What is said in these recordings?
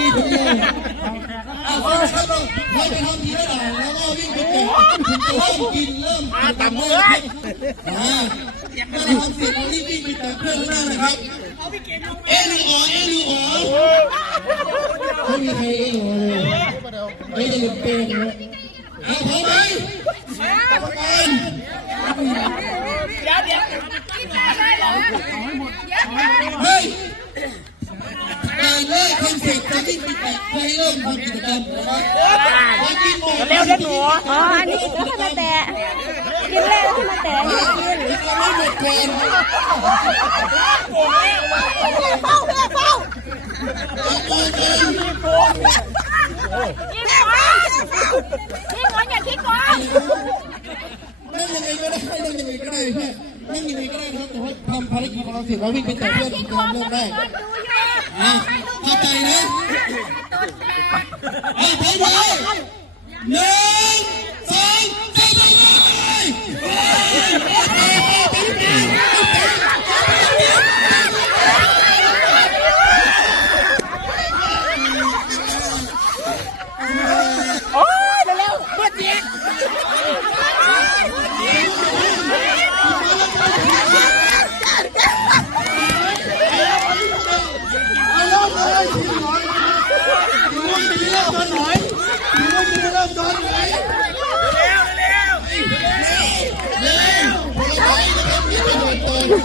เดียวเอาพอครับเราพอไปทำทีละด่านแล้วก็วิ่งไปเก็บถึงจะเริ่มกินเริ่มกินต่ำเลยอ่าเมื่อเราทำเสร็จเรารีบวิ่งไปเก็บเพื่อนข้างหน้านะครับเอ๊ะหรออ๋อเอ๊ะหรออ๋อไม่มีใครเอลูออ๋อเลยไม่จะหลุดเป้งเลยเอาพร้อมไหมกรรมการเฮ้ยการเลิก เซ็ปต์จะวิ่งไปแตะเพื่อให้เริ่มทำกิจกรรมนะครับวันที่หมดเร็วเด้อหนูอ๋ออันนี้ก็ให้มาแตะกินแล้วให้มาแตะให้กินยังไม่หมดก่อนเฝ้าเฝ้าเฝ้าเอาก่อนก่อนยิงหัวยิงหัวอย่าคิดก่อนนั่งยังไงก็ได้นั่งยังไงก็ได้เพื่อนนั่งยังไงก็ได้ครับแต่ว่าทำภารกิจของเราเสร็จแล้ววิ่งไปแตะเพื่อนกิจกรรมเริ่มได้ อะเข้าใจนะเอาพร้อมเลยหนึ่งสองสามไปเลย โอ้ยเร็วเปิดเสียง เอาเริ่มเลยทีหน่อยทีว่าจะเริ่มตอนไหนทีว่าจะเริ่มตอนไหนเร็วเร็วเร็วผลไม้นะครับมีประโยชน์ต่อสุขภา พี่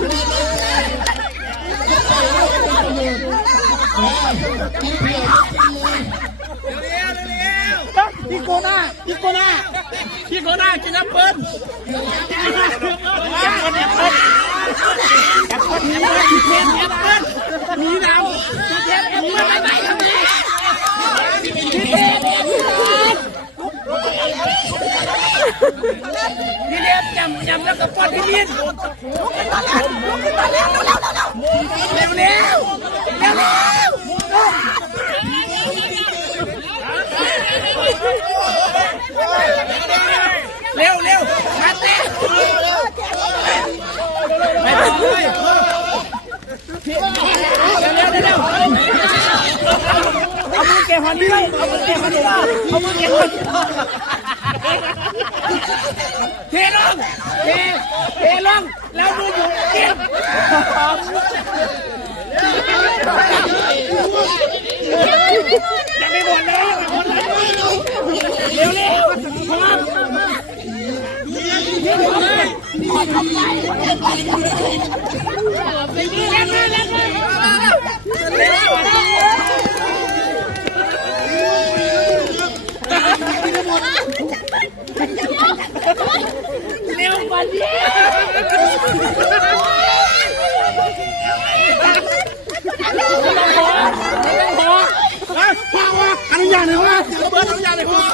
โกน่าพี่โกน่าพี่โกน่ากินแอปเปิ้ลแอปเปิ้ลแอปเปิ้ลแอปเปิ้ลแอปเปิ้ลแอปเปิ้ลแอปเปิ้ลมีดาวแอปเปิ้ลไม่ไม่ทำไม พี่เลี้ยงยำยำแล้วก็ปอนพี่ลิ้นเร็วเร็วเร็วเร็วเร็วเร็วมาเต้ไปไปเลยเร็วเร็วเร็วเอามือแกหันด้วยเอามือแกหันด้วยเอามือแกหัน เทลงเทเทลงแล้วดูอยู่เก็บยังไม่หมดเลยหมดเลยเร็วเร็วพร้อมเร็วกว่านี้ อนุญาตหน่อยว่าเบิดอนุญาหน่อยว่า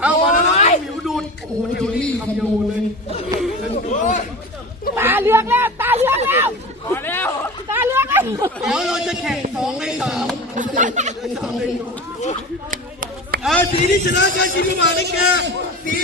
เอามาหน่อยมิวดูดโอ้โหจูลี่คำโยนเลยตาเลือกแล้วตาเลือกแล้วพอแล้วตาเลือกแล้วเดี๋ยวเราจะแข่งสองในสามสองในสองเออสีที่ชนะการชิงมาได้แกสี